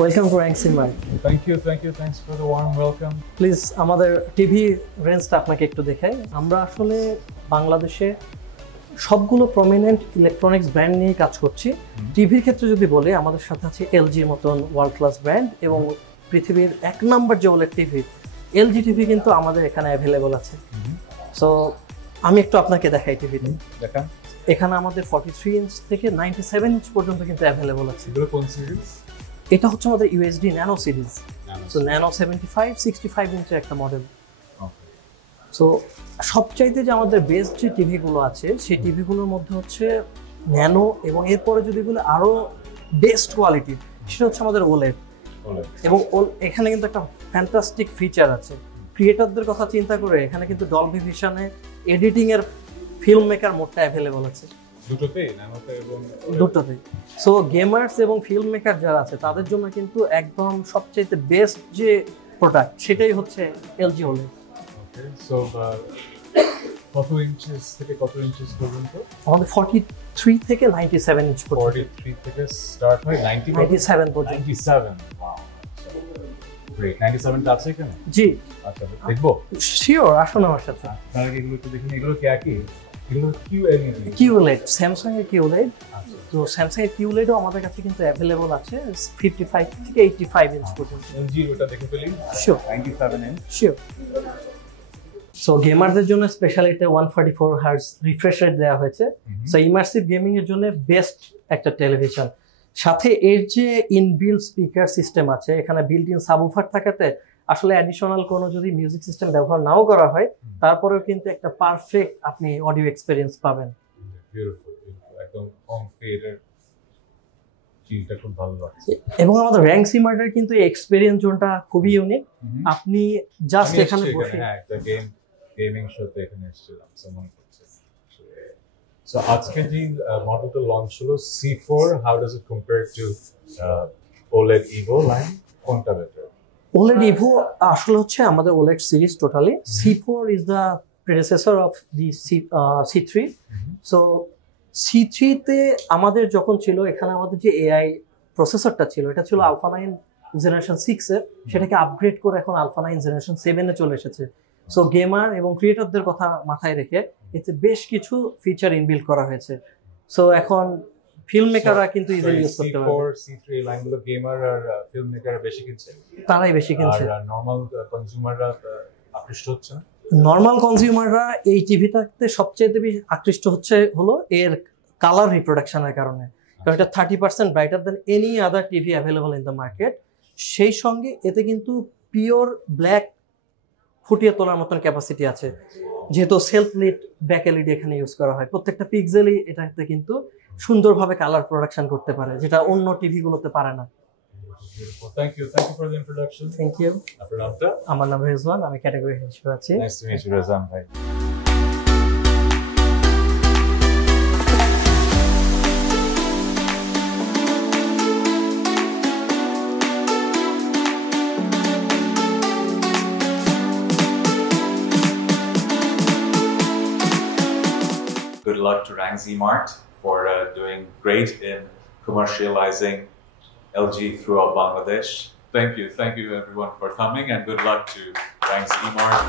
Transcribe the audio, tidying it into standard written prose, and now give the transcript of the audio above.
Welcome to Ranksmart. Thank you. Thanks for the warm welcome. Please, আমাদের TV রেঞ্জটা আপনাকে একটু দেখাই। আমরা আসলে বাংলাদেশে সবগুলো প্রমিনেন্ট ইলেকট্রনিক্স ব্র্যান্ড নিয়ে কাজ করছি। টিভির ক্ষেত্রে যদি বলি, আমাদের সাথে আছে এলজির মতন ওয়ার্ল্ড ক্লাস ব্র্যান্ড এবং পৃথিবীর 1 নম্বর যে ওলেড টিভি, এলজি টিভি কিন্তু আমাদের এখানে অ্যাভেলেবল আছে। সো আমি একটু আপনাকে দেখাই টিভিতে। দেখান। এখানে আমাদের 43 ইঞ্চ থেকে 97 ইঞ্চ পর্যন্ত কিন্তু অ্যাভেলেবল আছে। এগুলো কোন সিরিজ? এটা হচ্ছে আমাদের USD nano series. So nano 75 65 ইঞ্চের একটা মডেল। সো সবচাইতে যে আমাদের বেস্ট যে টিভিগুলো আছে সেই টিভিগুলোর মধ্যে হচ্ছে ন্যানো, এবং এরপরে যদি বলে আরও বেস্ট কোয়ালিটির সেটা হচ্ছে আমাদের ওলেড। এবং এখানে কিন্তু একটা ফ্যান্টাস্টিক ফিচার আছে। ক্রিয়েটরদের কথা চিন্তা করে এখানে কিন্তু ডলবি ভিশনে এডিটিংয়ের ফিল্ম মেকার মোডটা অ্যাভেলেবল আছে দুটোতেই। সো গেমার্স এবং ফিল্ম মেকার যারা আছে তাদের জন্য কিন্তু একদম সবচেয়ে বেস্ট যে প্রোডাক্ট সেটাই হচ্ছে এলজি ওলেড। সো কত ইঞ্চেস থেকে কত ইঞ্চেস পর্যন্ত? আমাদের 43 থেকে 97 ইঞ্চ পর্যন্ত। 43 থেকে স্টার্ট হয় 97 পর্যন্ত। 97, ওয়াও, গ্রেট। 97 টা আছে এখানে? জি। আচ্ছা, দেখবো? শিওর, আসুন আমার সাথে। তার আগে এগুলো একটু দেখুন। এগুলো কি একই? এগুলো কিউএলইডি। কিউলেড, স্যামসাং এর কিউলেড। তো স্যামসাং এর কিউলেডও আমাদের কাছে কিন্তু অ্যাভেলেবল আছে 55 থেকে 85 ইঞ্চ পর্যন্ত। এলজি ওটা দেখে ফেলি। শিওর। 97 ইঞ্চ। শিওর। সো গেমারদের জন্য স্পেশালিতে 144 হার্টজ রিফ্রেশ রেট দেওয়া হয়েছে। সো ইমার্সিভ গেমিং এর জন্য বেস্ট একটা টেলিভিশন। সাথে এর যে ইনবিল্ট স্পিকার সিস্টেম আছে, এখানে বিল্ট ইন সাবউফার থাকাতে আসলে অ্যাডিশনাল কোনো যদি মিউজিক সিস্টেম ব্যবহার নাও করা হয় তারপরেও কিন্তু একটা পারফেক্ট আপনি অডিও এক্সপেরিয়েন্স পাবেন। বিউটিফুল, একদম কমফোর্টেবল, ফিলটা খুব ভালো লাগছে। এবং আমাদের র্যাঙ্কসমার্টের কিন্তু এই এক্সপেরিয়েন্স জোনটা খুবই ইউনিক। আপনি জাস্ট এখানে বসে একটা গেমিং শোতে এখানে এসেছিলাম সামন করছে। সো আজকে যে মডেলটা লঞ্চ হলো C4, how does it compare to OLED Evo line? কোনটা বেটার? OLED Evo আসলে হচ্ছে আমাদের OLED series totally. C4 is the predecessor of the C3। So C3 তে আমাদের যখন ছিল, এখানে আমাদের যে এআই প্রসেসরটা ছিল এটা ছিল আলফা 9 জেনারেশন 6 এর, সেটাকে আপগ্রেড করে এখন আলফা 9 জেনারেশন 7 এ চলে এসেছে। সো গেমার এবং ক্রিয়েটরদের কথা মাথায় রেখে এতে বেশ কিছু ফিচার ইনবিল্ড করা হয়েছে। সো এখন ফিল্ম মেকাররা কিন্তু ইজিলি ইউজ করতে পারবে। C4 C3 লাইনগুলো গেমার আর ফিল্ম মেকাররা বেশি কিনছে, তারাই বেশি কিনছে। আর নরমাল কনজিউমাররা আকৃষ্ট হচ্ছে না। নর্মাল কনজিউমাররা এই টিভিটাতে সবচেয়ে বেশি আকৃষ্ট হলো এর কালার রিপ্রোডাকশনের কারণে। কারণ এটা 30% brighter than any other TV available in the market. সেই সঙ্গে এতে কিন্তু পিওর ব্ল্যাক ফুটিয়ে তোলার মতন ক্যাপাসিটি আছে, যেহেতু সেলফ লিট ব্যাক এলইডি এখানে ইউজ করা হয়। প্রত্যেকটা পিক্সেলই এটাতে কিন্তু সুন্দরভাবে কালার প্রোডাকশন করতে পারে, যেটা অন্য টিভিগুলোতে পারে না। Thank you for the introduction. Thank you. আপনার নামটা? আমার নাম রেজওয়ান, আমি ক্যাটাগরি হেড হিসেবে আছি। Nice to meet you, Rezwan ভাই। Good luck to Ranksmart for doing great in commercializing LG throughout Bangladesh. Thank you everyone for coming, and good luck to Ranksmart.